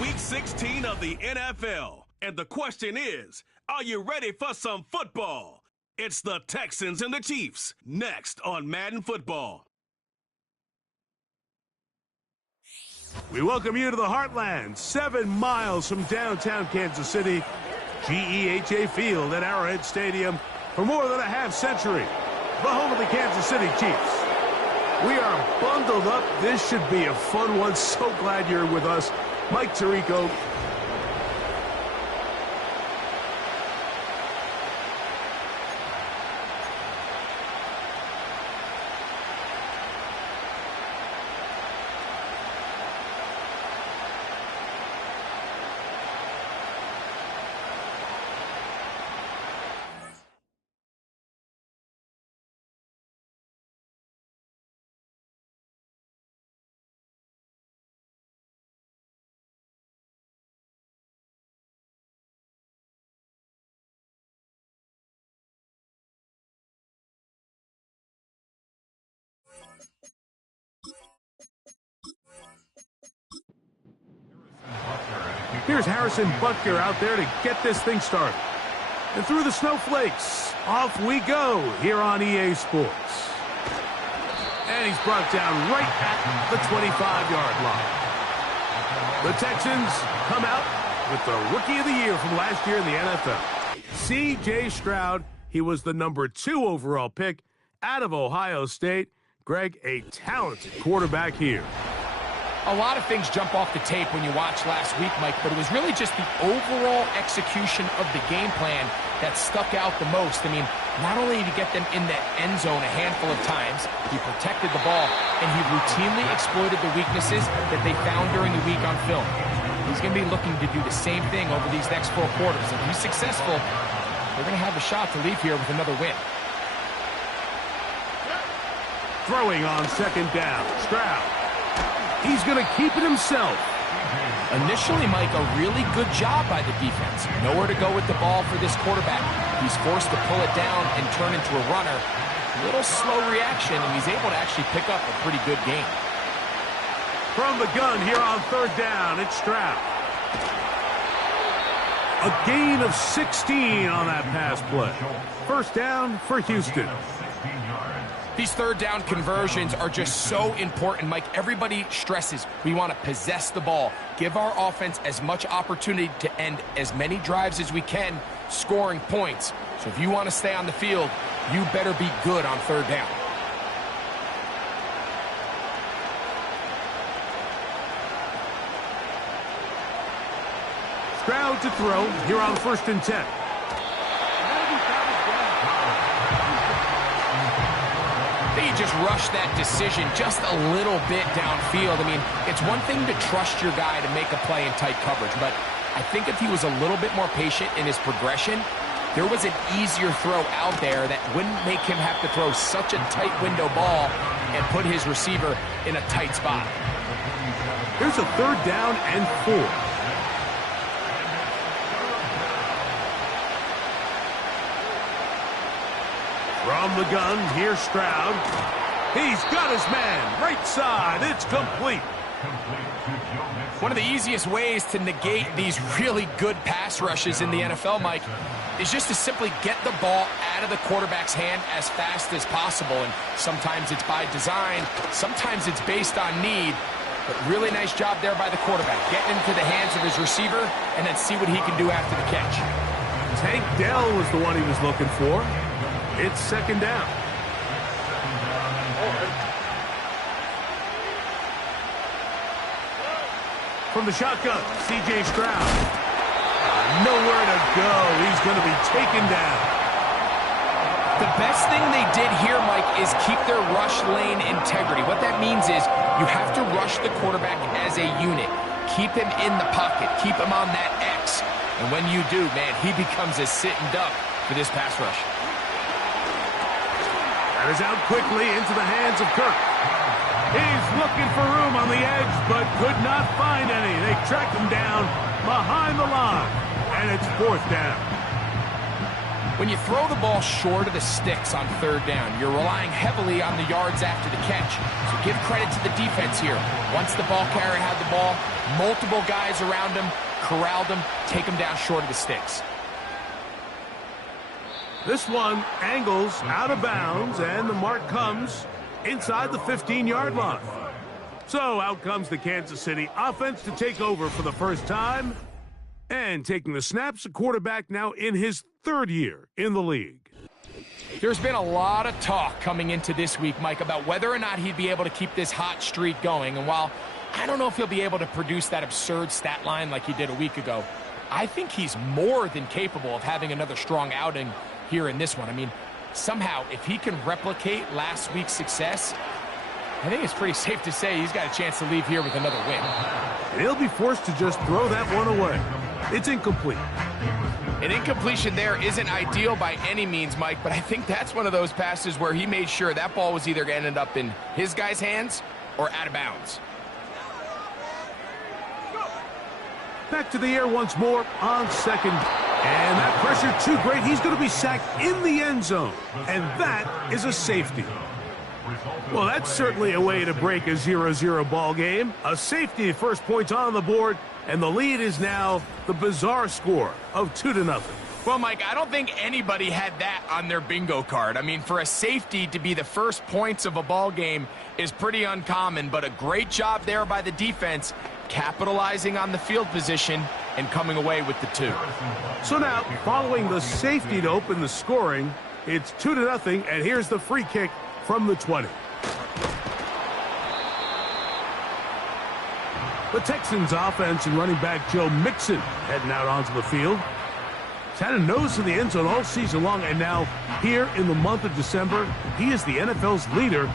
Week 16 of the NFL. And the question is, are you ready for some football? It's the Texans and the Chiefs, next on Madden Football. We welcome you to the Heartland, 7 miles from downtown Kansas City, GEHA Field at Arrowhead Stadium for more than a half century, the home of the Kansas City Chiefs. We are bundled up. This should be a fun one. So glad you're with us. Mike Tirico. Here's Harrison Butker out there to get this thing started. And through the snowflakes, off we go here on EA Sports. And he's brought down right at the 25-yard line. The Texans come out with the Rookie of the Year from last year in the NFL. C.J. Stroud, he was the number 2 overall pick out of Ohio State. Greg, a talented quarterback here. A lot of things jump off the tape when you watch last week, Mike, but it was really just the overall execution of the game plan that stuck out the most. I mean, not only did he get them in the end zone a handful of times, he protected the ball, and he routinely exploited the weaknesses that they found during the week on film. He's going to be looking to do the same thing over these next 4 quarters. If he's successful, they're going to have a shot to leave here with another win. Throwing on second down, Stroud. He's going to keep it himself. Initially, Mike, a really good job by the defense. Nowhere to go with the ball for this quarterback. He's forced to pull it down and turn into a runner. A little slow reaction, and he's able to actually pick up a pretty good game. From the gun here on third down, it's Stroud. A gain of 16 on that pass play. First down for Houston. These third down conversions are just so important, Mike. Everybody stresses we want to possess the ball, give our offense as much opportunity to end as many drives as we can, scoring points. So if you want to stay on the field, you better be good on third down. Stroud to throw here on 1st and 10. They just rushed that decision just a little bit downfield. I mean, it's one thing to trust your guy to make a play in tight coverage, but I think if he was a little bit more patient in his progression, there was an easier throw out there that wouldn't make him have to throw such a tight window ball and put his receiver in a tight spot. Here's a third down and 4. From the gun, here's Stroud. He's got his man, right side, it's complete. One of the easiest ways to negate these really good pass rushes in the NFL, Mike, is just to simply get the ball out of the quarterback's hand as fast as possible. And sometimes it's by design, sometimes it's based on need. But really nice job there by the quarterback, getting into the hands of his receiver and then see what he can do after the catch. Tank Dell was the one he was looking for. It's second down. From the shotgun, C.J. Stroud. Nowhere to go. He's going to be taken down. The best thing they did here, Mike, is keep their rush lane integrity. What that means is you have to rush the quarterback as a unit. Keep him in the pocket. Keep him on that X. And when you do, man, he becomes a sitting duck for this pass rush. That is out quickly into the hands of Kirk. He's looking for room on the edge, but could not find any. They tracked him down behind the line, and it's 4th down. When you throw the ball short of the sticks on third down, you're relying heavily on the yards after the catch. So give credit to the defense here. Once the ball carrier had the ball, multiple guys around him, corralled him, take him down short of the sticks. This one angles out of bounds, and the mark comes inside the 15-yard line. So out comes the Kansas City offense to take over for the first time. And taking the snaps, a quarterback now in his third year in the league. There's been a lot of talk coming into this week, Mike, about whether or not he'd be able to keep this hot streak going. And while I don't know if he'll be able to produce that absurd stat line like he did a week ago, I think he's more than capable of having another strong outing here in this one. I mean, somehow, if he can replicate last week's success, I think it's pretty safe to say he's got a chance to leave here with another win. And he'll be forced to just throw that one away. It's incomplete. An incompletion there isn't ideal by any means, Mike, but I think that's one of those passes where he made sure that ball was either going to end up in his guy's hands or out of bounds. Back to the air once more on second. And that pressure too great. He's going to be sacked in the end zone. And that is a safety. Well, that's certainly a way to break a 0-0 ball game. A safety, first points on the board, and the lead is now the bizarre score of 2-0. Well, Mike, I don't think anybody had that on their bingo card. I mean, for a safety to be the first points of a ball game is pretty uncommon, but a great job there by the defense, capitalizing on the field position and coming away with the 2. So now, following the safety to open the scoring, it's 2-0, and here's the free kick from the 20. The Texans offense and running back Joe Mixon heading out onto the field. He's had a nose to the end zone all season long, and now here in the month of December, he is the NFL's leader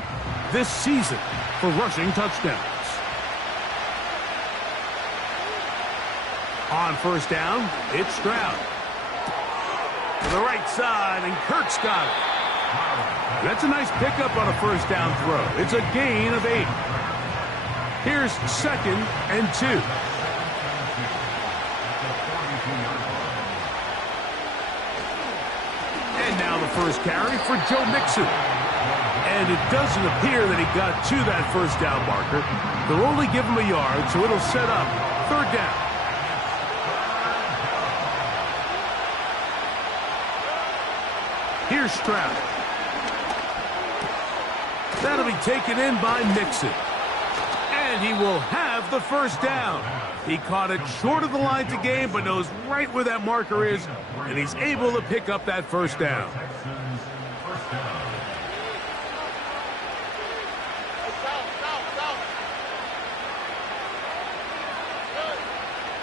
this season for rushing touchdowns. On first down, it's Stroud. To the right side, and Kirk's got it. That's a nice pickup on a first down throw. It's a gain of 8. Here's 2nd and 2. And now the first carry for Joe Mixon. And it doesn't appear that he got to that first down marker. They'll only give him a yard, so it'll set up third down. Here's Stroud. That'll be taken in by Mixon. And he will have the first down. He caught it short of the line to gain, but knows right where that marker is, and he's able to pick up that first down.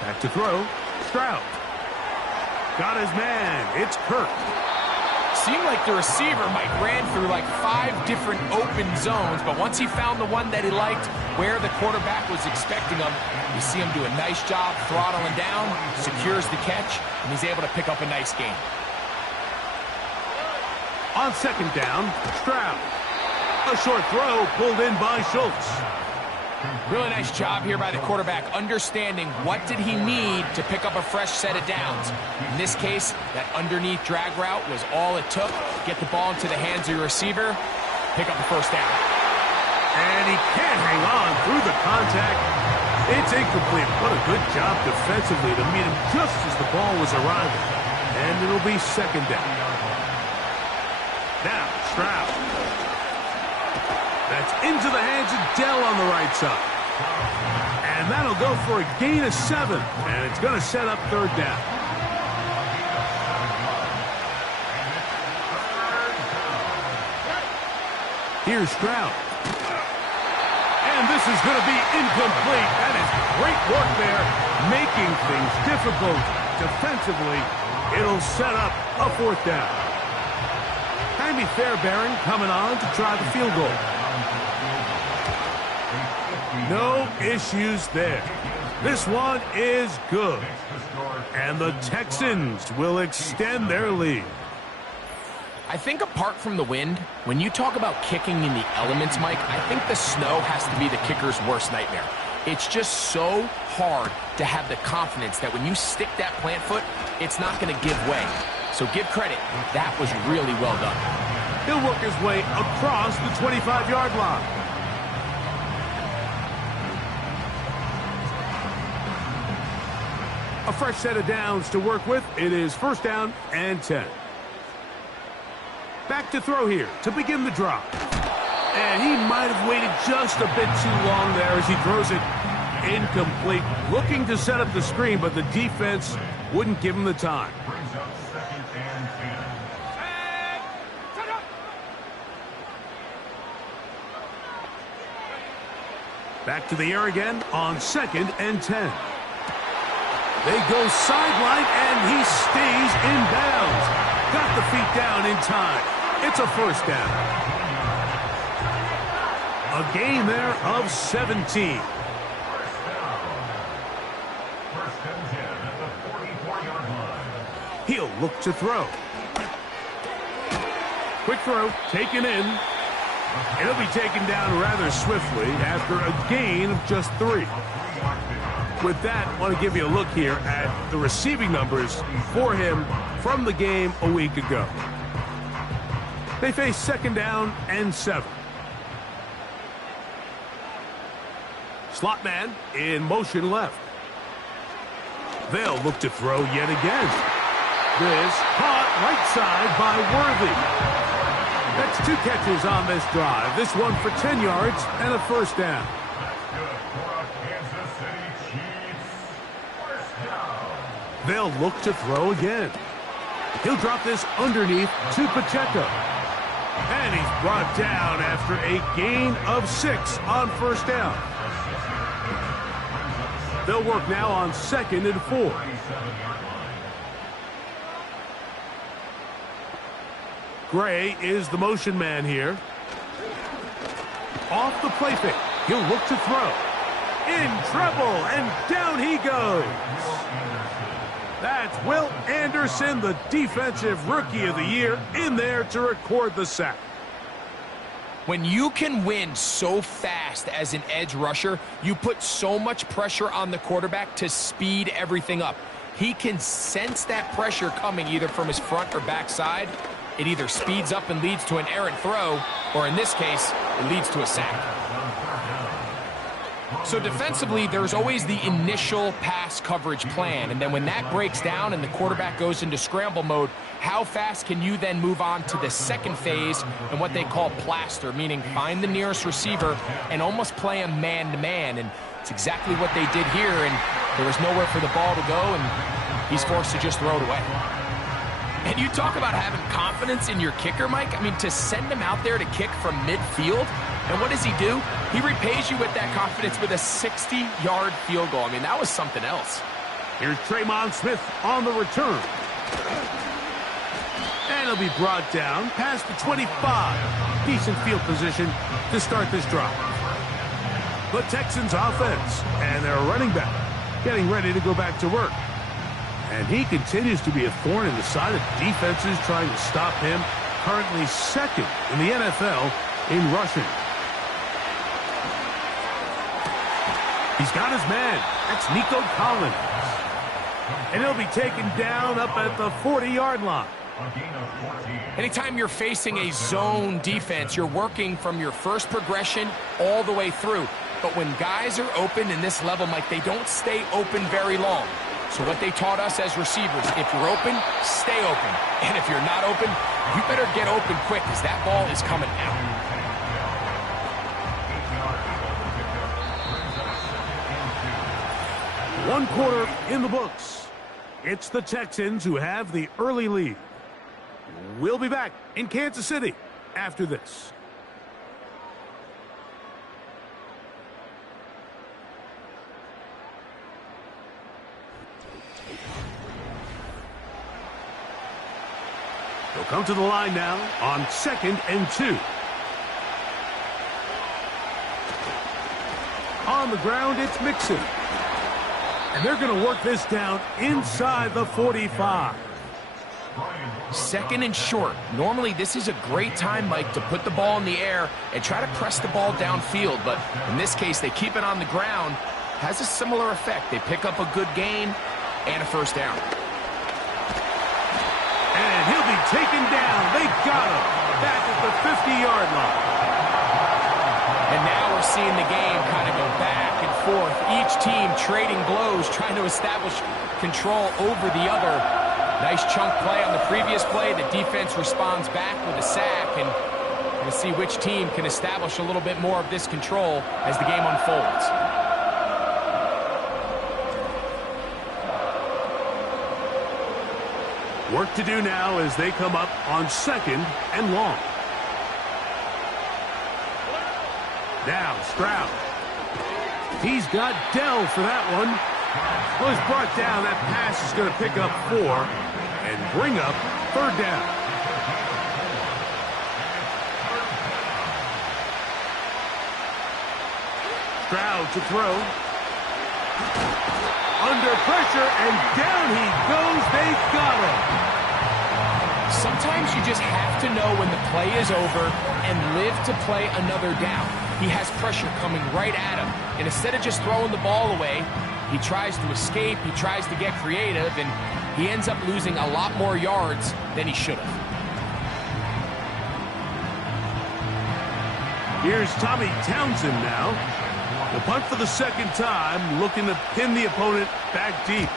Back to throw. Stroud. Got his man. It's Kirk. Seemed like the receiver, Mike, ran through like 5 different open zones, but once he found the one that he liked, where the quarterback was expecting him, you see him do a nice job throttling down, secures the catch, and he's able to pick up a nice gain. On second down, Stroud. A short throw pulled in by Schultz. Really nice job here by the quarterback, understanding what did he need to pick up a fresh set of downs. In this case, that underneath drag route was all it took. Get the ball into the hands of your receiver, pick up the first down. And he can't hang on through the contact. It's incomplete. What a good job defensively to meet him just as the ball was arriving. And it'll be second down. Now, Stroud. That's into the hands of Dell on the right side. And that'll go for a gain of 7. And it's going to set up third down. Here's Stroud. And this is going to be incomplete. That is great work there, making things difficult defensively. It'll set up a fourth down. Jaime Fairbairn coming on to try the field goal. No issues there. This one is good. And the Texans will extend their lead. I think apart from the wind, when you talk about kicking in the elements, Mike, I think the snow has to be the kicker's worst nightmare. It's just so hard to have the confidence that when you stick that plant foot, it's not going to give way. So give credit. That was really well done. He'll work his way across the 25-yard line. A fresh set of downs to work with. It is first down and 10. Back to throw here to begin the drive. And he might have waited just a bit too long there as he throws it incomplete. Looking to set up the screen, but the defense wouldn't give him the time. Back to the air again on second and 10. They go sideline, and he stays in bounds. Got the feet down in time. It's a first down. A gain there of 17. He'll look to throw. Quick throw, taken in. It'll be taken down rather swiftly after a gain of just 3. With that, I want to give you a look here at the receiving numbers for him from the game a week ago. They face second down and 7. Slot man in motion left. They'll look to throw yet again. This caught right side by Worthy. That's 2 catches on this drive. This one for 10 yards and a first down. They'll look to throw again. He'll drop this underneath to Pacheco. And he's brought down after a gain of 6 on first down. They'll work now on second and 4. Gray is the motion man here. Off the play fake. He'll look to throw. In trouble, and down he goes. That's Will Anderson, the defensive rookie of the year, in there to record the sack. When you can win so fast as an edge rusher, you put so much pressure on the quarterback to speed everything up. He can sense that pressure coming either from his front or back side. It either speeds up and leads to an errant throw, or in this case, it leads to a sack. So defensively, there's always the initial pass coverage plan, and then when that breaks down and the quarterback goes into scramble mode, how fast can you then move on to the second phase and what they call plaster, meaning find the nearest receiver and almost play him man-to-man, and it's exactly what they did here, and there was nowhere for the ball to go, and he's forced to just throw it away. And you talk about having confidence in your kicker, Mike. I mean, to send him out there to kick from midfield, and what does he do? He repays you with that confidence with a 60-yard field goal. I mean, that was something else. Here's Tremon Smith on the return. And he'll be brought down past the 25. Decent field position to start this drive. The Texans offense and their running back getting ready to go back to work. And he continues to be a thorn in the side of defenses trying to stop him. Currently second in the NFL in rushing. He's got his man. That's Nico Collins. And he'll be taken down up at the 40-yard line. Anytime you're facing a zone defense, you're working from your first progression all the way through. But when guys are open in this level, Mike, they don't stay open very long. So what they taught us as receivers, if you're open, stay open. And if you're not open, you better get open quick because that ball is coming out. One quarter in the books. It's the Texans who have the early lead. We'll be back in Kansas City after this. They'll come to the line now on 2nd and 2. On the ground, it's Mixon. And they're going to work this down inside the 45. 2nd and short. Normally, this is a great time, Mike, to put the ball in the air and try to press the ball downfield. But in this case, they keep it on the ground. Has a similar effect. They pick up a good gain and a first down. taken down. They got him back at the 50-yard line. And now we're seeing the game kind of go back and forth. Each team trading blows, trying to establish control over the other. Nice chunk play on the previous play. The defense responds back with a sack, and we'll see which team can establish a little bit more of this control as the game unfolds. Work to do now as they come up on 2nd and long. Now Stroud. He's got Dell for that one. Well, he's brought down. That pass is going to pick up 4 and bring up 3rd down. Stroud to throw. Under pressure, and down he goes. They've got him. Sometimes you just have to know when the play is over and live to play another down. He has pressure coming right at him, and instead of just throwing the ball away, he tries to escape, he tries to get creative, and he ends up losing a lot more yards than he should have. Here's Tommy Townsend now. The punt for the 2nd time, looking to pin the opponent back deep.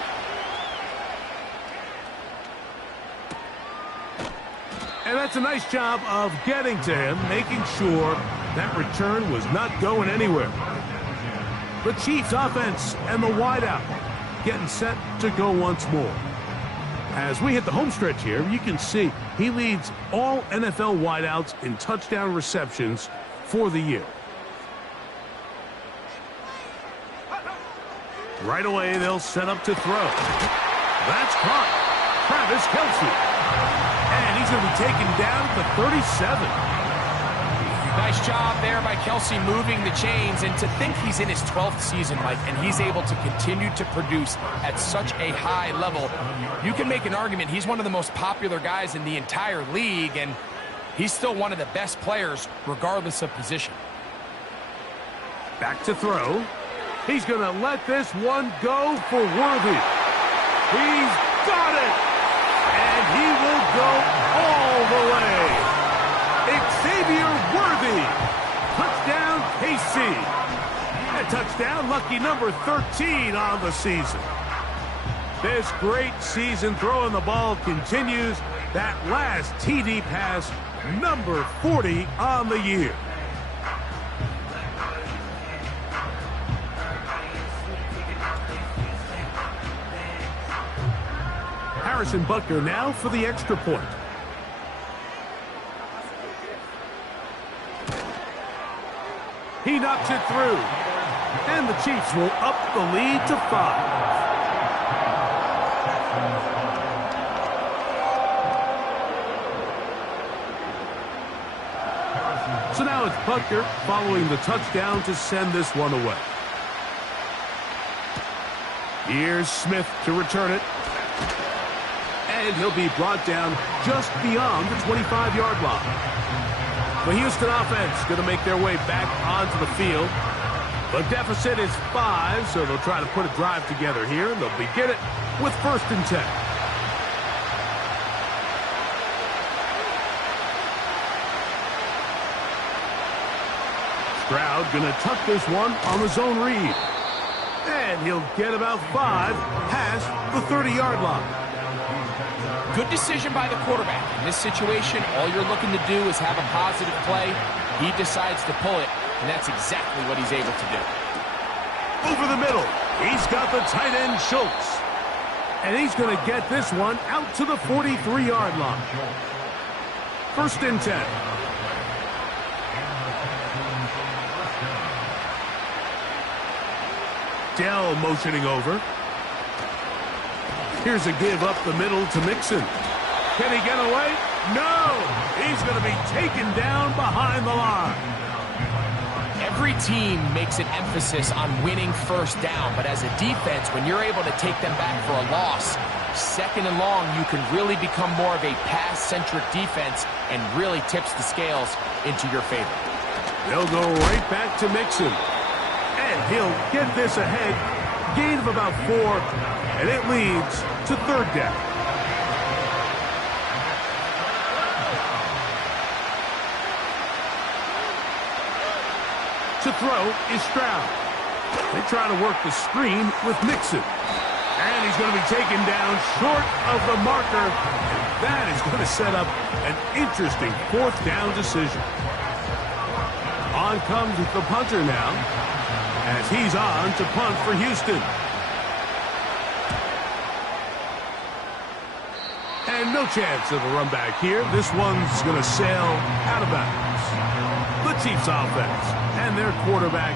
And that's a nice job of getting to him, making sure that return was not going anywhere. The Chiefs offense and the wideout getting set to go once more. As we hit the home stretch here, you can see he leads all NFL wideouts in touchdown receptions for the year. Right away, they'll set up to throw. That's caught. Travis Kelce. And he's going to be taken down at the 37. Nice job there by Kelce moving the chains, and to think he's in his 12th season, Mike, and he's able to continue to produce at such a high level. You can make an argument he's one of the most popular guys in the entire league, and he's still one of the best players regardless of position. Back to throw. He's going to let this one go for Worthy. He's got it! And he will go all the way. Xavier Worthy. Touchdown, KC. A touchdown, lucky number 13 on the season. This great season throwing the ball continues. That last TD pass, number 40 on the year. Harrison Butker now for the extra point. He knocks it through. And the Chiefs will up the lead to 5. So now it's Butker following the touchdown to send this one away. Here's Smith to return it. And he'll be brought down just beyond the 25-yard line. The Houston offense going to make their way back onto the field. The deficit is 5, so they'll try to put a drive together here, and they'll begin it with 1st and 10. Stroud going to tuck this one on the zone read. And he'll get about 5 past the 30-yard line. Good decision by the quarterback. In this situation, all you're looking to do is have a positive play. He decides to pull it, and that's exactly what he's able to do. Over the middle, he's got the tight end Schultz. And he's going to get this one out to the 43-yard line. 1st and 10. Dell motioning over. Here's a give up the middle to Mixon. Can he get away? No! He's going to be taken down behind the line. Every team makes an emphasis on winning 1st down, but as a defense, when you're able to take them back for a loss, 2nd and long, you can really become more of a pass-centric defense and really tips the scales into your favor. They'll go right back to Mixon. And he'll get this ahead. Gain of about 4. And it leads to 3rd down. To throw is Stroud. They try to work the screen with Mixon. And he's going to be taken down short of the marker. And that is going to set up an interesting fourth down decision. On comes the punter now, as he's on to punt for Houston. And no chance of a run back here. This one's going to sail out of bounds. The Chiefs offense and their quarterback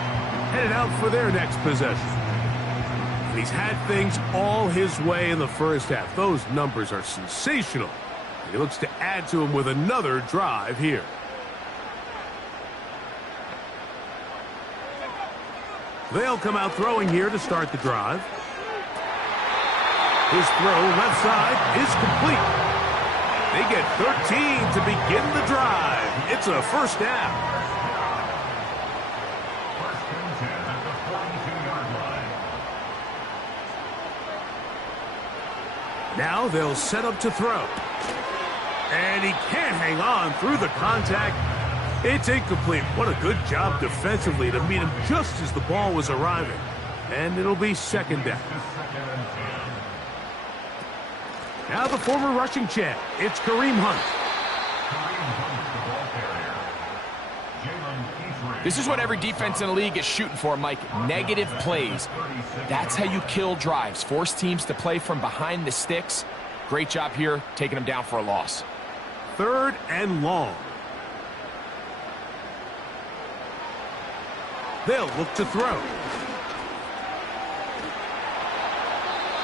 headed out for their next possession. And he's had things all his way in the first half. Those numbers are sensational. He looks to add to them with another drive here. They'll come out throwing here to start the drive. His throw left side is complete. They get 13 to begin the drive. It's a first down. Now they'll set up to throw. And he can't hang on through the contact. It's incomplete. What a good job defensively to meet him just as the ball was arriving. And it'll be second down. Now the former rushing champ. It's Kareem Hunt. This is what every defense in the league is shooting for, Mike. Negative plays. That's how you kill drives. Force teams to play from behind the sticks. Great job here, taking them down for a loss. Third and long. They'll look to throw.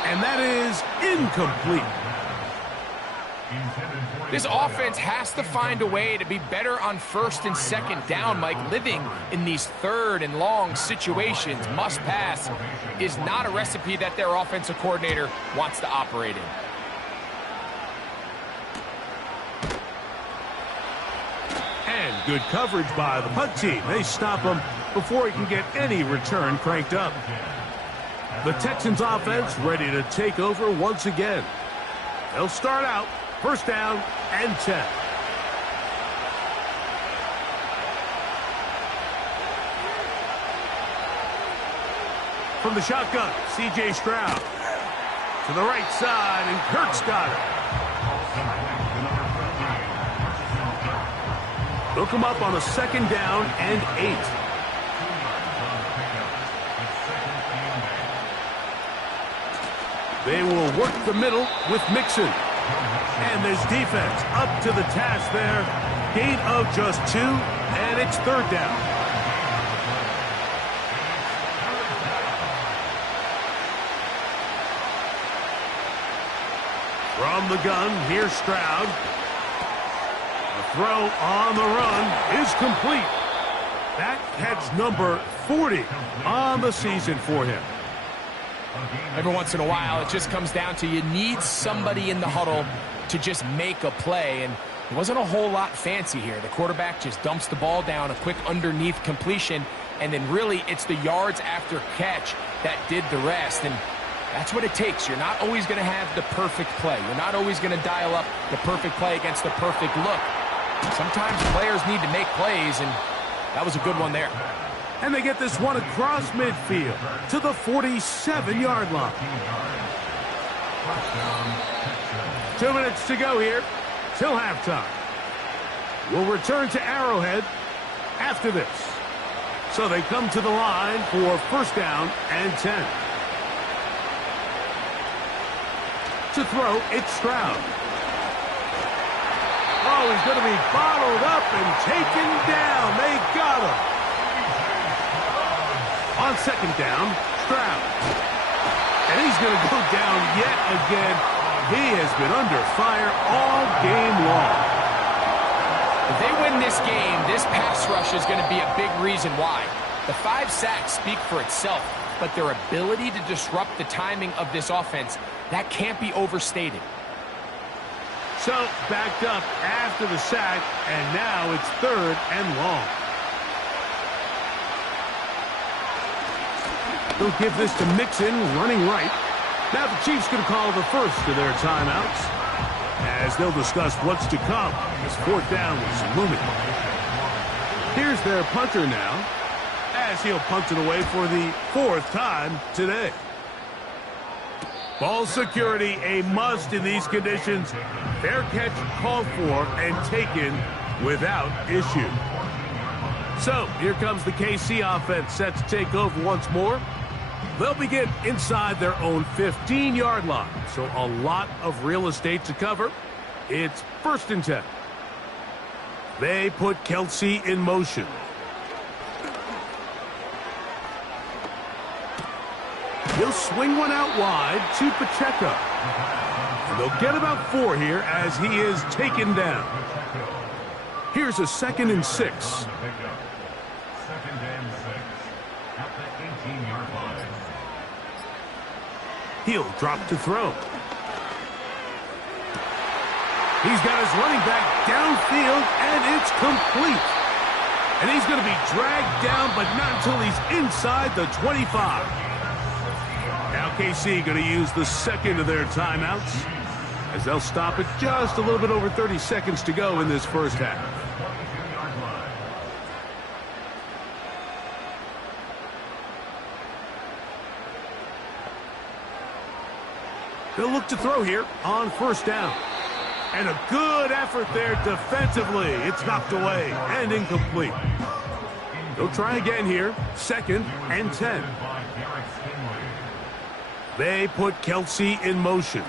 And that is incomplete. This offense has to find a way to be better on first and second down, Mike. Living in these third and long situations, must pass, is not a recipe that their offensive coordinator wants to operate in. And good coverage by the punt team. They stop him before he can get any return cranked up. The Texans offense ready to take over once again. They'll start out first down and 10. From the shotgun, C.J. Stroud. To the right side, and Kurt's got it. They'll come up on a second down and 8. They will work the middle with Mixon. And this defense up to the task there. Gain of just 2, and it's third down. From the gun, here's Stroud. The throw on the run is complete. That catch number 40 on the season for him. Every once in a while, it just comes down to you need somebody in the huddle to just make a play, and it wasn't a whole lot fancy here. The quarterback just dumps the ball down, a quick underneath completion, and then really it's the yards after catch that did the rest, and that's what it takes. You're not always going to have the perfect play. You're not always going to dial up the perfect play against the perfect look. Sometimes players need to make plays, and that was a good one there. And they get this one across midfield to the 47-yard line. 2 minutes to go here till halftime. We'll return to Arrowhead after this. So they come to the line for first down and 10. To throw, it's Stroud. Oh, he's going to be bottled up and taken down. They got him. On second down, Stroud. And he's going to go down yet again. He has been under fire all game long. If they win this game, this pass rush is going to be a big reason why. The 5 sacks speak for itself, but their ability to disrupt the timing of this offense, that can't be overstated. So, backed up after the sack, and now it's third and long. They'll give this to Mixon, running right. Now the Chiefs going to call the first of their timeouts, as they'll discuss what's to come as fourth down is looming. Here's their punter now. as he'll punt it away for the 4th time today. Ball security, a must in these conditions. Fair catch called for and taken without issue. So here comes the KC offense set to take over once more. They'll begin inside their own 15-yard line, so a lot of real estate to cover. It's 1st and 10. They put Kelce in motion. He'll swing one out wide to Pacheco. And they'll get about 4 here as he is taken down. Here's a 2nd and 6. 2nd and 6 at the 18-yard line. He'll drop to throw. He's got his running back downfield, and it's complete. And he's going to be dragged down, but not until he's inside the 25. Now KC going to use the 2nd of their timeouts as they'll stop it just a little bit over 30 seconds to go in this first half. They'll look to throw here on 1st down. And a good effort there defensively. It's knocked away and incomplete. They'll try again here. 2nd and 10. They put Kelce in motion.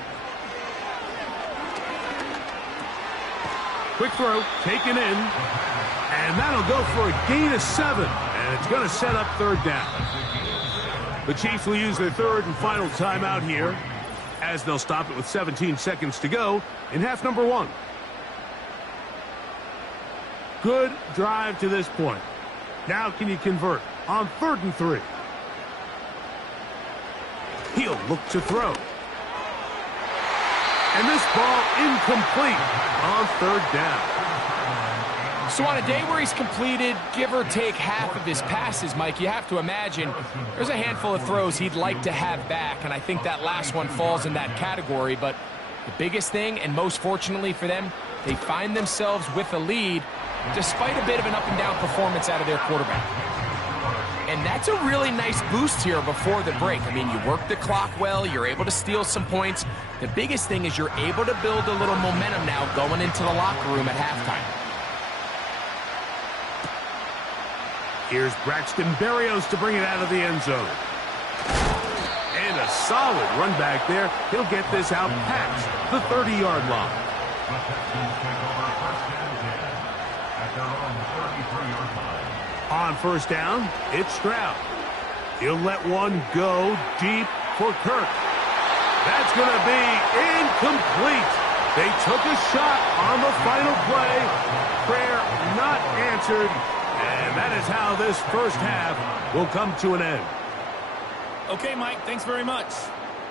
Quick throw, taken in. And that'll go for a gain of 7. And it's going to set up 3rd down. The Chiefs will use their 3rd and final timeout here, as they'll stop it with 17 seconds to go in half number 1. Good drive to this point. Now can you convert on 3rd and 3? He'll look to throw. And this ball incomplete on 3rd down. So on a day where he's completed, give or take half of his passes, Mike, you have to imagine there's a handful of throws he'd like to have back, and I think that last one falls in that category. But the biggest thing, and most fortunately for them, they find themselves with a lead despite a bit of an up-and-down performance out of their quarterback. And that's a really nice boost here before the break. I mean, you work the clock well, you're able to steal some points. The biggest thing is you're able to build a little momentum now going into the locker room at halftime. Here's Braxton Berrios to bring it out of the end zone. And a solid run back there. He'll get this out past the 30-yard line. On 1st down, it's Stroud. He'll let one go deep for Kirk. That's going to be incomplete. They took a shot on the final play. Prayer not answered. And that is how this first half will come to an end. Okay, Mike, thanks very much.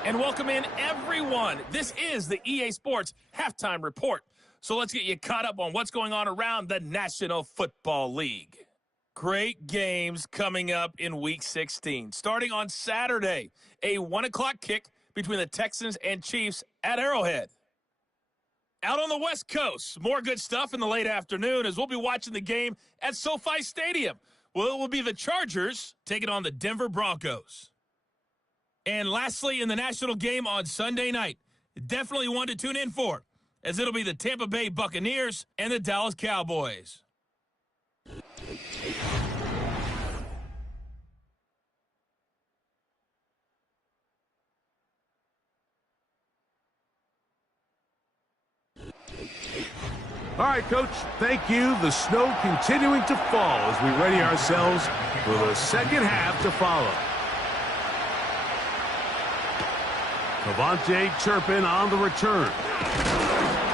And welcome in, everyone. This is the EA Sports Halftime Report. So let's get you caught up on what's going on around the National Football League. Great games coming up in Week 16. Starting on Saturday, a 1 o'clock kick between the Texans and Chiefs at Arrowhead. Out on the West Coast, more good stuff in the late afternoon as we'll be watching the game at SoFi Stadium. Well, it will be the Chargers taking on the Denver Broncos. And lastly, in the national game on Sunday night, definitely one to tune in for, as it'll be the Tampa Bay Buccaneers and the Dallas Cowboys. All right, Coach, thank you. The snow continuing to fall as we ready ourselves for the second half to follow. Cavante Turpin on the return.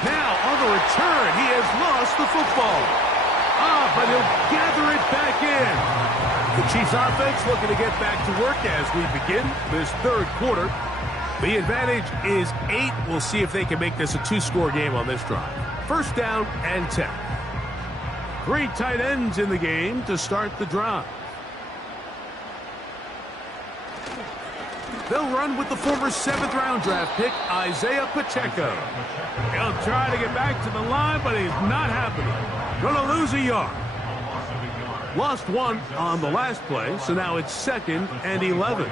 Now on the return, he has lost the football. But he'll gather it back in. The Chiefs offense looking to get back to work as we begin this third quarter. The advantage is 8. We'll see if they can make this a 2-score game on this drive. 1st down and 10. 3 tight ends in the game to start the drive. They'll run with the former 7th-round draft pick, Isaiah Pacheco. He'll try to get back to the line, but he's not happening. Going to lose a yard. Lost one on the last play, so now it's 2nd and 11.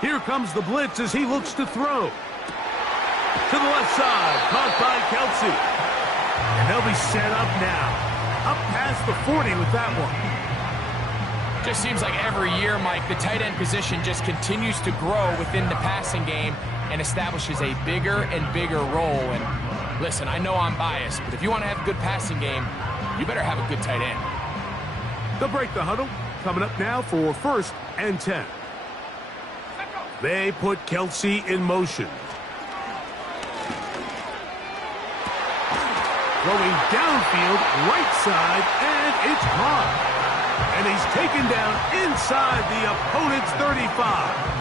Here comes the blitz as he looks to throw. To the left side, caught by Kelce. And they'll be set up now. Up past the 40 with that one. Just seems like every year, Mike, the tight end position just continues to grow within the passing game and establishes a bigger and bigger role. And listen, I know I'm biased, but if you want to have a good passing game, you better have a good tight end. They'll break the huddle. Coming up now for 1st and 10. They put Kelce in motion. Throwing downfield, right side, and it's caught. And he's taken down inside the opponent's 35.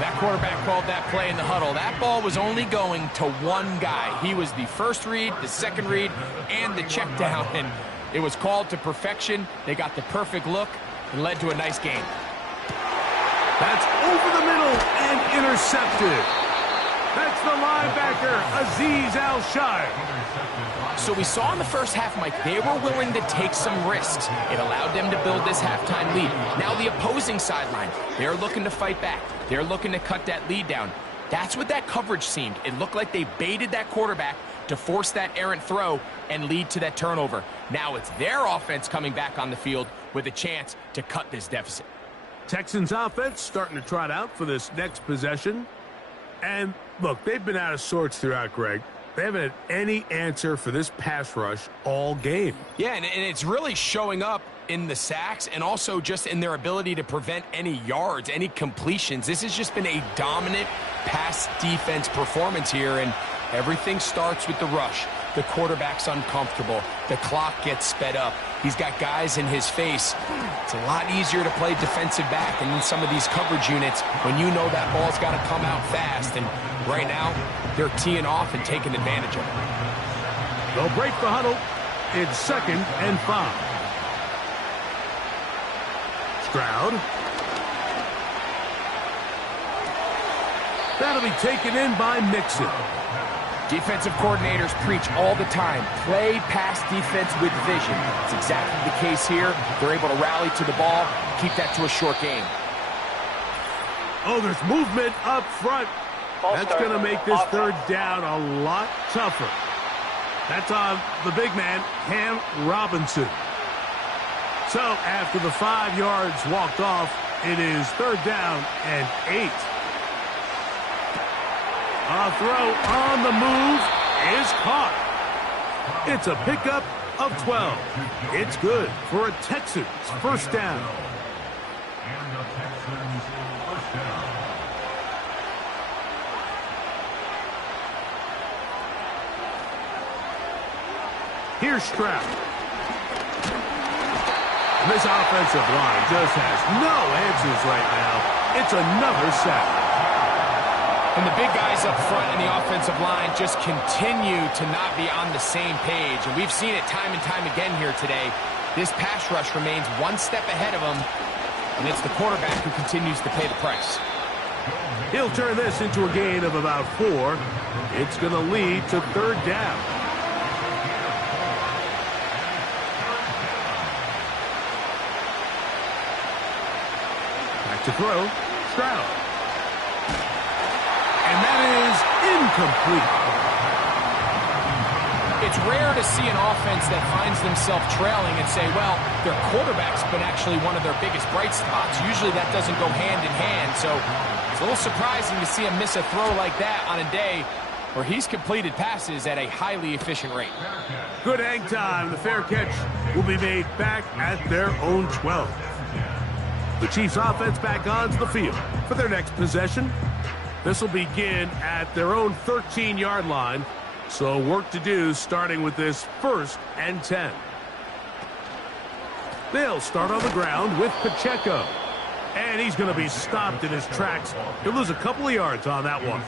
That quarterback called that play in the huddle. That ball was only going to one guy. He was the first read, the second read, and the check down. And it was called to perfection. They got the perfect look and led to a nice game. That's over the middle and intercepted. That's the linebacker, Azeez Al-Shaair. So we saw in the first half, Mike, they were willing to take some risks. It allowed them to build this halftime lead. Now the opposing sideline, they're looking to fight back. They're looking to cut that lead down. That's what that coverage seemed. It looked like they baited that quarterback to force that errant throw and lead to that turnover. Now it's their offense coming back on the field with a chance to cut this deficit. Texans offense starting to trot out for this next possession. And look, they've been out of sorts throughout, Greg. They haven't had any answer for this pass rush all game. Yeah, and it's really showing up in the sacks and also just in their ability to prevent any yards, any completions. This has just been a dominant pass defense performance here, and everything starts with the rush. The quarterback's uncomfortable. The clock gets sped up. He's got guys in his face. It's a lot easier to play defensive back and in some of these coverage units when you know that ball's got to come out fast. And right now, they're teeing off and taking advantage of it. They'll break the huddle. It's 2nd and 5. Stroud. That'll be taken in by Mixon. Defensive coordinators preach all the time, play pass defense with vision. It's exactly the case here. They're able to rally to the ball, keep that to a short game. Oh, there's movement up front. That's going to make this 3rd down a lot tougher. That's on the big man, Cam Robinson. So after the 5 yards walked off, it is 3rd down and 8. A throw on the move is caught. It's a pickup of 12. It's good for a Texans 1st down. And the Texans 1st down. Here's Stroud. And this offensive line just has no answers right now. It's another sack. And the big guys up front in the offensive line just continue to not be on the same page. And we've seen it time and time again here today. This pass rush remains one step ahead of them, and it's the quarterback who continues to pay the price. He'll turn this into a gain of about 4. It's going to lead to 3rd down. Back to throw, Stroud. And that is incomplete. It's rare to see an offense that finds themselves trailing and say, well, their quarterback's been actually one of their biggest bright spots. Usually that doesn't go hand in hand, so it's a little surprising to see him miss a throw like that on a day where he's completed passes at a highly efficient rate. Good hang time. The fair catch will be made back at their own 12. The Chiefs offense back onto the field for their next possession. This will begin at their own 13-yard line. So work to do starting with this 1st and 10. They'll start on the ground with Pacheco. And he's going to be stopped in his tracks. He'll lose a couple of yards on that one.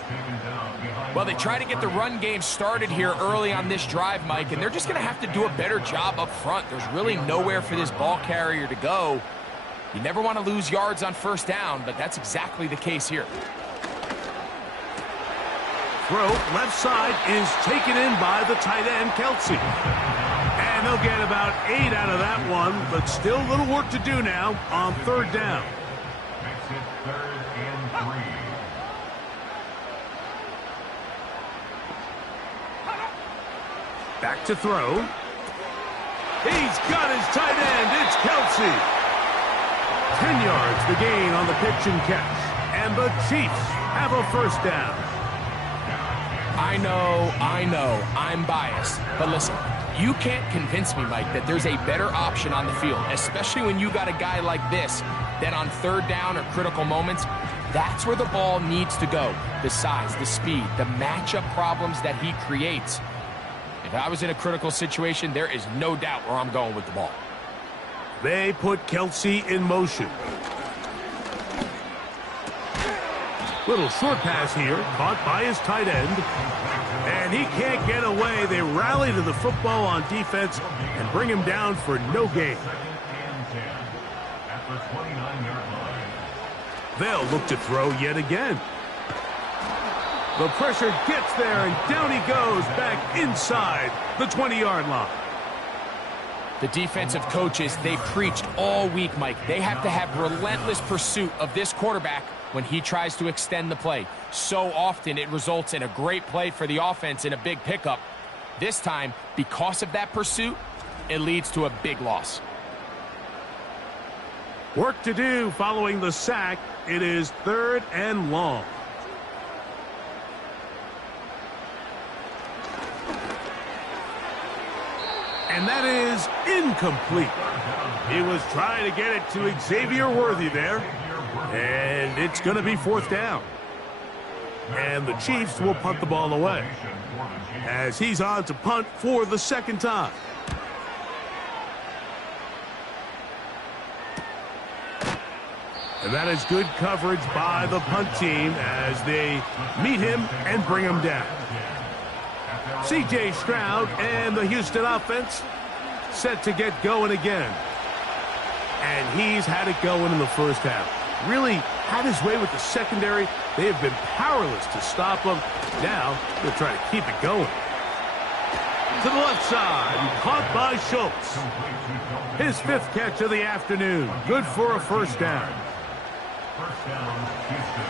Well, they try to get the run game started here early on this drive, Mike, and they're just going to have to do a better job up front. There's really nowhere for this ball carrier to go. You never want to lose yards on 1st down, but that's exactly the case here. throw, left side, is taken in by the tight end, Kelce. And they'll get about 8 out of that one, but still a little work to do now on third down. Makes it 3rd and 3. Back to throw. He's got his tight end. It's Kelce. 10 yards the gain on the pitch and catch. And the Chiefs have a first down. I know, I'm biased. But listen, you can't convince me, Mike, that there's a better option on the field, especially when you got a guy like this, that on third down or critical moments, that's where the ball needs to go. The size, the speed, the matchup problems that he creates. If I was in a critical situation, there is no doubt where I'm going with the ball. They put Kelce in motion. Little short pass here, caught by his tight end. And he can't get away. They rally to the football on defense and bring him down for no gain. 2nd and 10 at the 29-yard line. They'll look to throw yet again. The pressure gets there, and down he goes back inside the 20-yard line. The defensive coaches, they preached all week, Mike. They have to have relentless pursuit of this quarterback when he tries to extend the play. So often it results in a great play for the offense and a big pickup. This time, because of that pursuit, it leads to a big loss. Work to do following the sack. It is 3rd and long. And that is incomplete. He was trying to get it to Xavier Worthy there. And it's going to be 4th down. And the Chiefs will punt the ball away, as he's on to punt for the 2nd time. And that is good coverage by the punt team as they meet him and bring him down. C.J. Stroud and the Houston offense set to get going again. And he's had it going in the first half. Really had his way with the secondary. They have been powerless to stop him. Now they'll try to keep it going. To the left side, caught by Schultz. His 5th catch of the afternoon. Good for a first down. First down, Houston.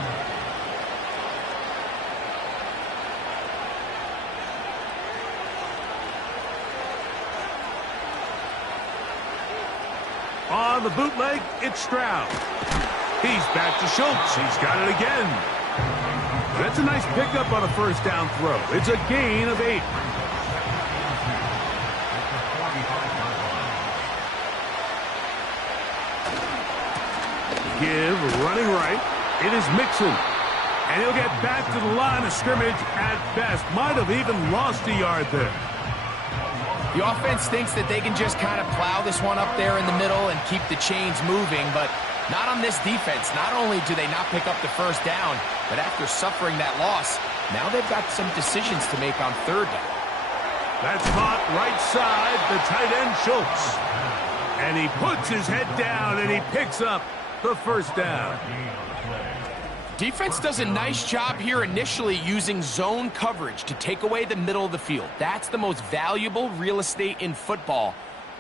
On the bootleg, it's Stroud. He's back to Schultz. He's got it again. That's a nice pickup on a first down throw. It's a gain of 8. Give running right. It is Mixon. And he'll get back to the line of scrimmage at best. Might have even lost a yard there. The offense thinks that they can just kind of plow this one up there in the middle and keep the chains moving, but not on this defense. Not only do they not pick up the first down, but after suffering that loss, now they've got some decisions to make on third down. That's caught right side, the tight end Schultz. And he puts his head down and he picks up the first down. Defense does a nice job here initially using zone coverage to take away the middle of the field. That's the most valuable real estate in football.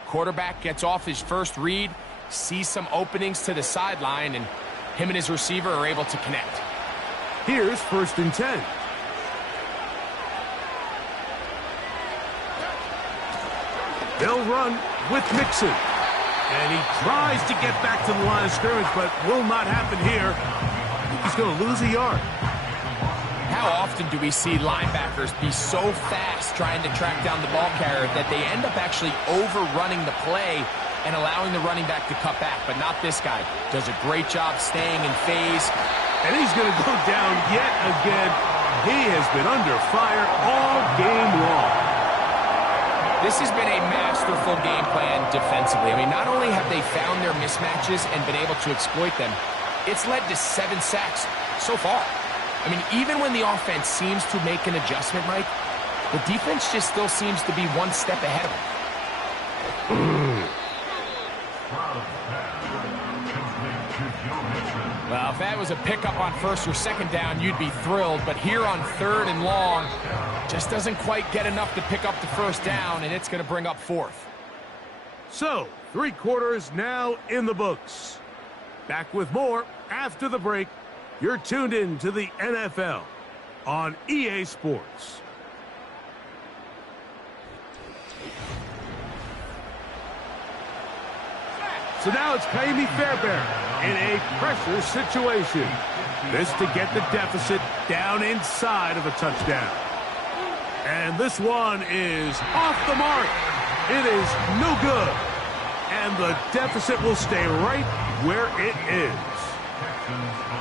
Quarterback gets off his first read, sees some openings to the sideline, and him and his receiver are able to connect. Here's 1st and 10. They'll run with Mixon. And he tries to get back to the line of scrimmage, but will not happen here. He's going to lose a yard. How often do we see linebackers be so fast trying to track down the ball carrier that they end up actually overrunning the play and allowing the running back to cut back? But not this guy. Does a great job staying in phase. And he's going to go down yet again. He has been under fire all game long. This has been a masterful game plan defensively. I mean, not only have they found their mismatches and been able to exploit them, it's led to 7 sacks so far. I mean, even when the offense seems to make an adjustment, Mike, the defense just still seems to be one step ahead of them. Well, if that was a pickup on first or second down, you'd be thrilled. But here on third and long, just doesn't quite get enough to pick up the first down, and it's going to bring up fourth. So, 3 quarters now in the books. Back with more after the break. You're tuned in to the NFL on EA Sports. So now it's Kaimi Fairbairn in a pressure situation. This to get the deficit down inside of a touchdown. And this one is off the mark. It is no good. And the deficit will stay right where it is.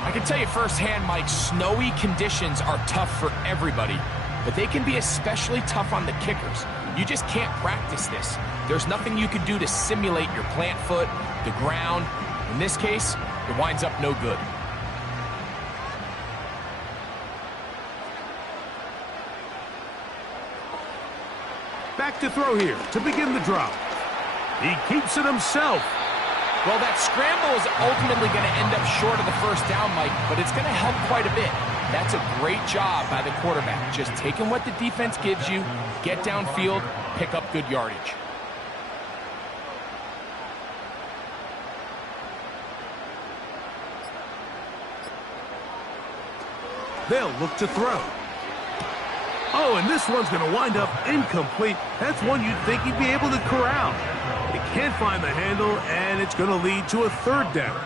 I can tell you firsthand, Mike, snowy conditions are tough for everybody, but they can be especially tough on the kickers. You just can't practice this. There's nothing you can do to simulate your plant foot, the ground. In this case, it winds up no good. Back to throw here to begin the drop. He keeps it himself. Well, that scramble is ultimately going to end up short of the first down, Mike, but it's going to help quite a bit. That's a great job by the quarterback. Just taking what the defense gives you, get downfield, pick up good yardage. They'll look to throw. Oh, and this one's going to wind up incomplete. That's one you'd think he'd be able to corral. He can't find the handle, and it's going to lead to a third down.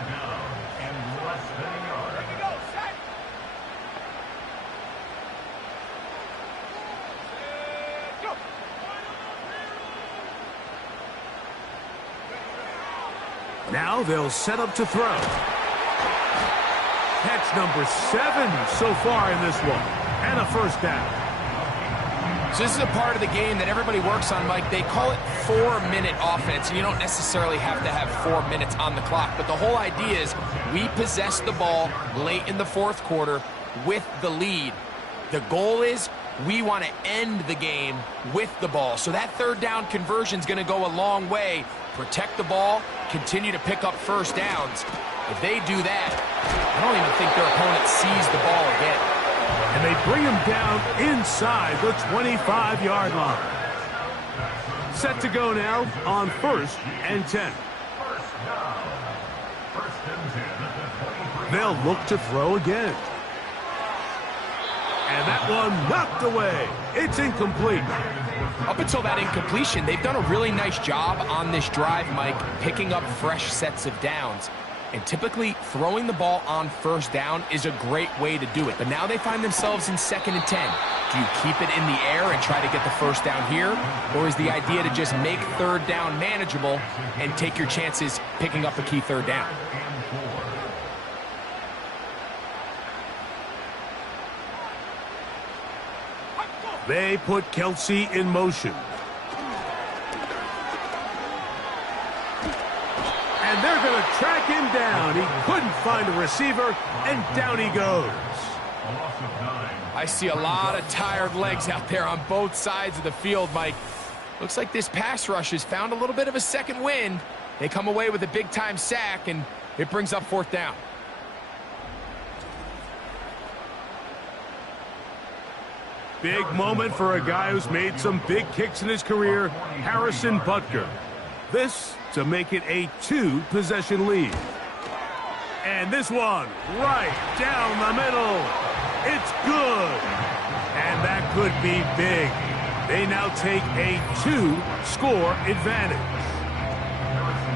Now they'll set up to throw. Catch number 7 so far in this one, and a first down. So this is a part of the game that everybody works on, Mike. They call it 4-minute offense, and you don't necessarily have to have 4 minutes on the clock. But the whole idea is we possess the ball late in the fourth quarter with the lead. The goal is we want to end the game with the ball. So that third down conversion is going to go a long way. Protect the ball, continue to pick up first downs. If they do that, I don't even think their opponent sees the ball again. And they bring him down inside the 25-yard line. Set to go now on 1st and 10. They'll look to throw again. And that one knocked away. It's incomplete. Up until that incompletion, they've done a really nice job on this drive, Mike, picking up fresh sets of downs. And typically, throwing the ball on first down is a great way to do it. But now they find themselves in 2nd and 10. Do you keep it in the air and try to get the first down here? Or is the idea to just make third down manageable and take your chances picking up a key third down? They put Kelce in motion. And they're going to track him down. He couldn't find a receiver, and down he goes. I see a lot of tired legs out there on both sides of the field, Mike. Looks like this pass rush has found a little bit of a second wind. They come away with a big-time sack, and it brings up 4th down. Big moment for a guy who's made some big kicks in his career, Harrison Butker. This to make it a 2-possession lead. And this one right down the middle. It's good. And that could be big. They now take a 2-score advantage.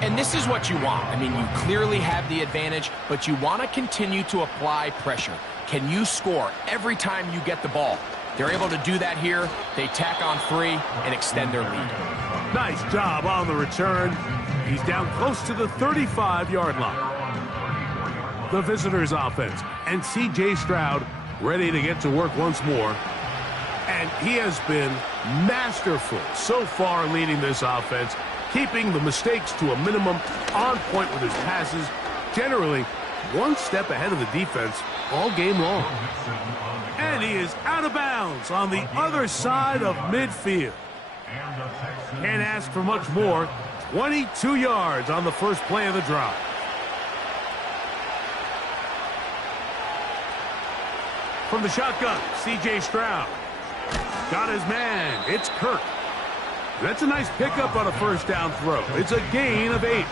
And this is what you want. I mean, you clearly have the advantage, but you want to continue to apply pressure. Can you score every time you get the ball? They're able to do that here. They tack on 3 and extend their lead. Nice job on the return. He's down close to the 35-yard line. The visitors' offense, and C.J. Stroud ready to get to work once more. And he has been masterful so far leading this offense, keeping the mistakes to a minimum, on point with his passes, generally one step ahead of the defense all game long. And he is out of bounds on the other side of midfield. Can't ask for much more. 22 yards on the first play of the drive. From the shotgun, C.J. Stroud. Got his man. It's Kirk. That's a nice pickup on a first down throw. It's a gain of 8. 8 yards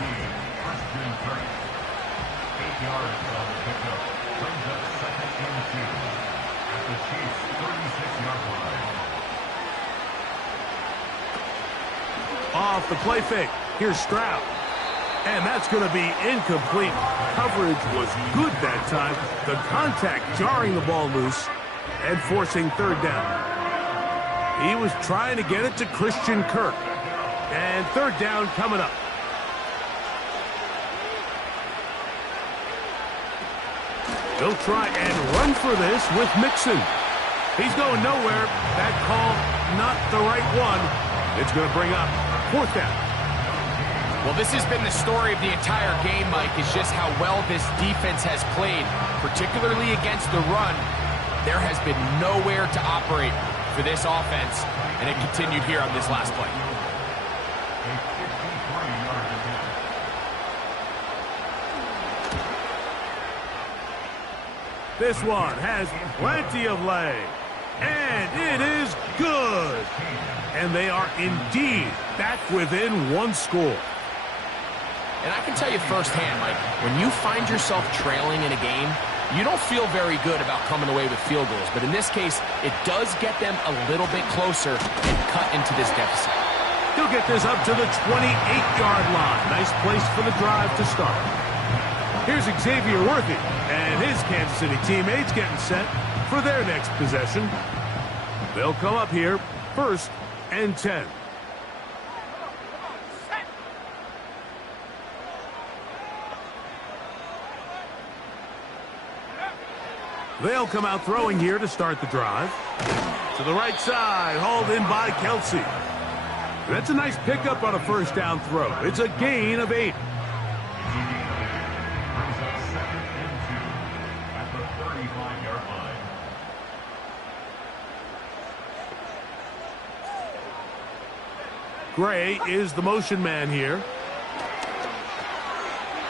on the pickup. Brings up 2nd and 2 at the Chiefs' 36-yard line. Off the play fake. Here's Stroud. And that's going to be incomplete. Coverage was good that time. The contact jarring the ball loose and forcing 3rd down. He was trying to get it to Christian Kirk. And 3rd down coming up. He'll try and run for this with Mixon. He's going nowhere. That call, not the right one. It's going to bring up 4th down. Well, this has been the story of the entire game, Mike, is just how well this defense has played, particularly against the run. There has been nowhere to operate for this offense, and it continued here on this last play. This one has plenty of leg, and it is good. And they are indeed back within 1 score. And I can tell you firsthand, Mike, when you find yourself trailing in a game, you don't feel very good about coming away with field goals. But in this case, it does get them a little bit closer and cut into this deficit. He'll get this up to the 28-yard line. Nice place for the drive to start. Here's Xavier Worthy and his Kansas City teammates getting set for their next possession. They'll come up here, 1st and 10. They'll come out throwing here to start the drive. To the right side, hauled in by Kelsey. That's a nice pickup on a first down throw. It's a gain of 8. Brings up 2nd and 2 at the 35-yard line. Gray is the motion man here.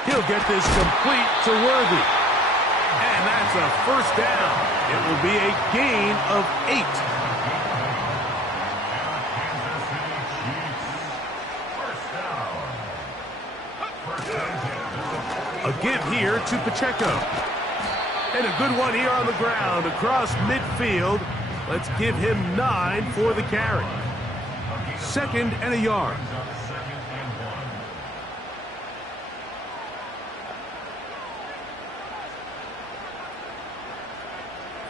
He'll get this complete to Worthy. And that's a first down. It will be a gain of 8. A give here to Pacheco. And a good one here on the ground across midfield. Let's give him 9 for the carry. 2nd and a yard.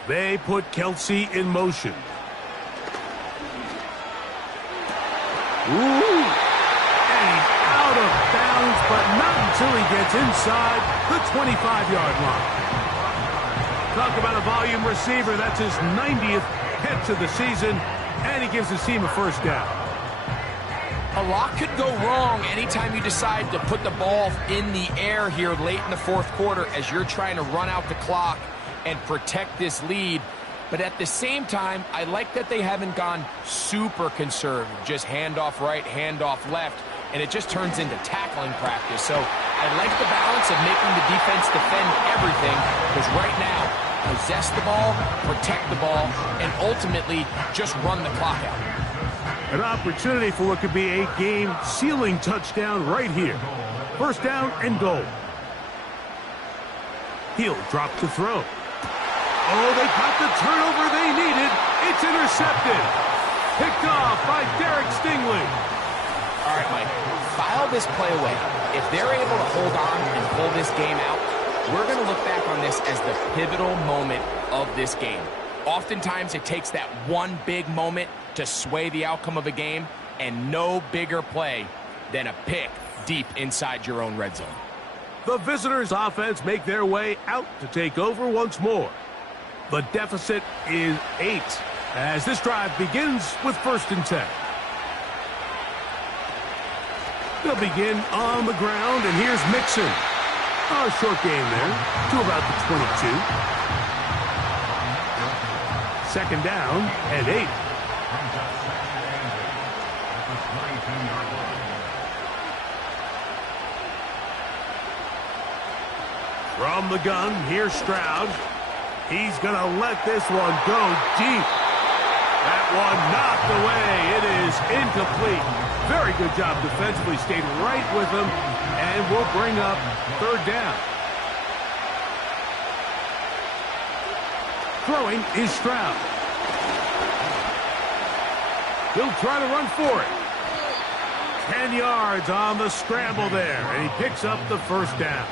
They put Kelsey in motion. Ooh! And he's out of bounds, but not until he gets inside the 25-yard line. Talk about a volume receiver. That's his 90th catch of the season, and he gives his team a first down. A lot could go wrong anytime you decide to put the ball in the air here late in the 4th quarter as you're trying to run out the clock and protect this lead. But at the same time, I like that they haven't gone super conservative, just handoff right, handoff left, and it just turns into tackling practice. So I like the balance of making the defense defend everything, because right now, possess the ball, protect the ball, and ultimately just run the clock out. An opportunity for what could be a game-sealing touchdown right here. First down and goal. He'll drop to throw. Oh, they got the turnover they needed. It's intercepted. Picked off by Derek Stingley. All right, Mike, file this play away. If they're able to hold on and pull this game out, we're going to look back on this as the pivotal moment of this game. Oftentimes, it takes that one big moment to sway the outcome of a game, and no bigger play than a pick deep inside your own red zone. The visitors' offense make their way out to take over once more. The deficit is 8 as this drive begins with 1st and 10. They'll begin on the ground, and here's Mixon. A short gain there to about the 22. 2nd down and 8. From the gun, here's Stroud. He's going to let this one go deep. That one knocked away. It is incomplete. Very good job defensively. Stayed right with him, and will bring up third down. Throwing is Stroud. He'll try to run for it. 10 yards on the scramble there, and he picks up the first down.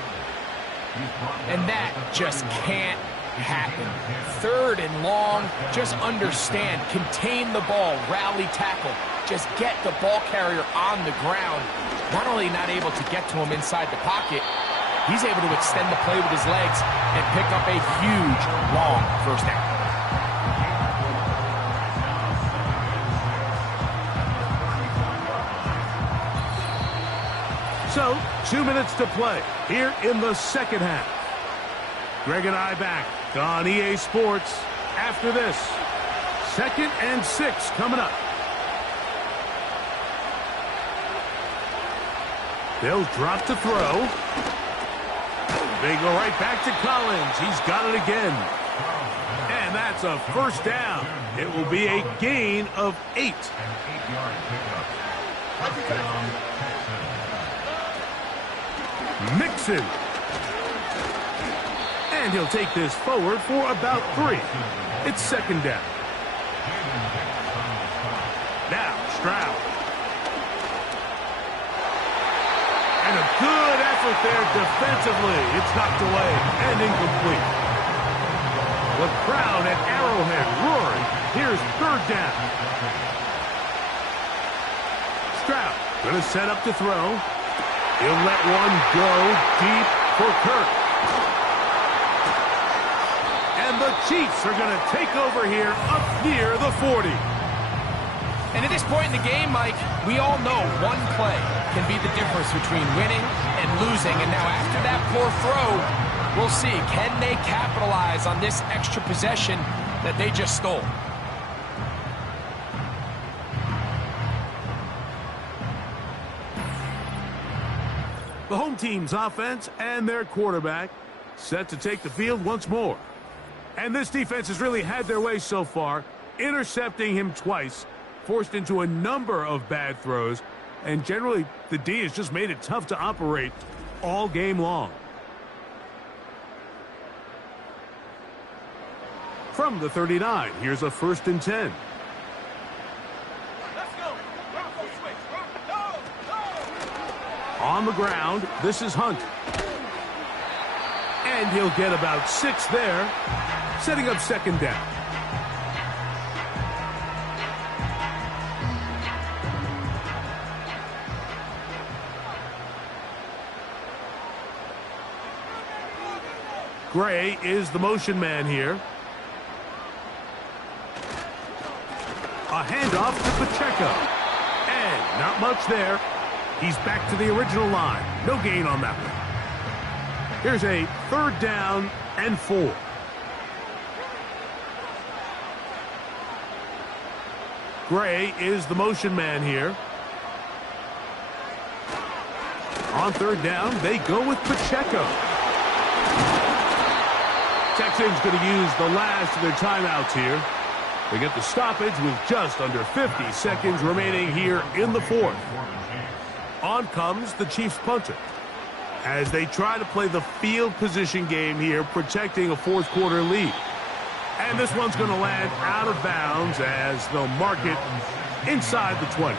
And that just can't happen. Third and long, just understand, contain the ball, rally tackle, just get the ball carrier on the ground. Not only not able to get to him inside the pocket, he's able to extend the play with his legs and pick up a huge, long first down. So, 2 minutes to play here in the second half. Greg and I back on EA Sports after this. 2nd and 6 coming up. They'll drop to throw. They go right back to Collins. He's got it again. And that's a first down. It will be a gain of 8. Mixon. And he'll take this forward for about 3. It's second down. Now, Stroud. And a good effort there defensively. It's knocked away and incomplete. The crowd at Arrowhead roaring. Here's third down. Stroud going to set up to throw. He'll let one go deep for Kirk. And the Chiefs are going to take over here up near the 40. And at this point in the game, Mike, we all know one play can be the difference between winning and losing. And now after that poor throw, we'll see, can they capitalize on this extra possession that they just stole? The home team's offense and their quarterback set to take the field once more. And this defense has really had their way so far, intercepting him twice, forced into a number of bad throws, and generally the D has just made it tough to operate all game long. From the 39, here's a 1st and 10. On the ground, this is Hunt. And he'll get about 6 there, setting up second down. Gray is the motion man here. A handoff to Pacheco. And not much there. He's back to the original line. No gain on that one. Here's a 3rd down and 4. Gray is the motion man here. On 3rd down, they go with Pacheco. Texans going to use the last of their timeouts here. They get the stoppage with just under 50 seconds remaining here in the 4th. On comes the Chiefs punter as they try to play the field position game here, protecting a 4th quarter lead. And this one's going to land out of bounds as they'll mark it inside the 20.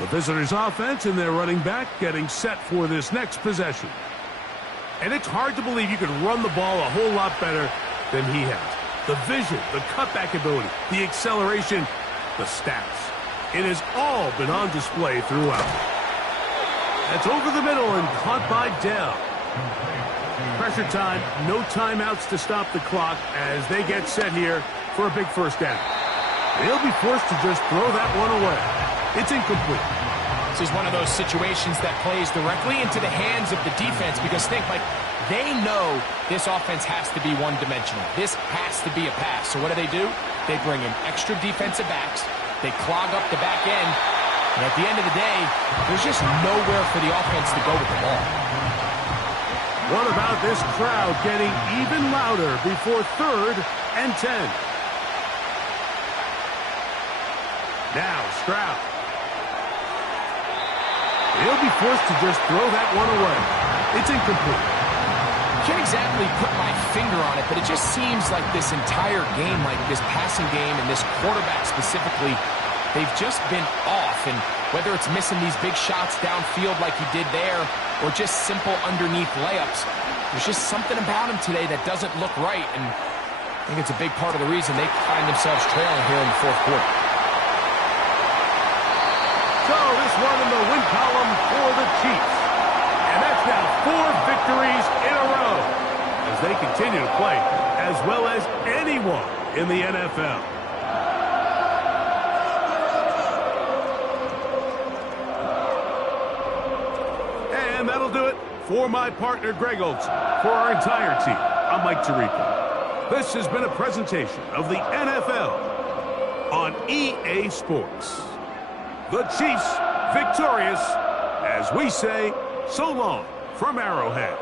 The visitors' offense and their running back getting set for this next possession. And it's hard to believe you could run the ball a whole lot better than he has. The vision, the cutback ability, the acceleration, the stats. It has all been on display throughout. That's over the middle and caught by Dell. Pressure time, no timeouts to stop the clock as they get set here for a big first down. They'll be forced to just throw that one away. It's incomplete. This is one of those situations that plays directly into the hands of the defense because think, like, they know this offense has to be one-dimensional. This has to be a pass. So what do? They bring in extra defensive backs. They clog up the back end. And at the end of the day, there's just nowhere for the offense to go with the ball. What about this crowd getting even louder before 3rd and 10? Now Stroud. He'll be forced to just throw that one away. It's incomplete. Can't exactly put my finger on it, but it just seems like this entire game, like this passing game and this quarterback specifically, they've just been off. And whether it's missing these big shots downfield like he did there or just simple underneath layups, there's just something about him today that doesn't look right. And I think it's a big part of the reason they find themselves trailing here in the 4th quarter. So this one in the win column for the Chiefs. And that's now 4 victories in a row as they continue to play as well as anyone in the NFL. And that'll do it for my partner Greg Olson. For our entire team, I'm Mike Tirico. This has been a presentation of the NFL on EA Sports. The Chiefs victorious as we say so long from Arrowhead.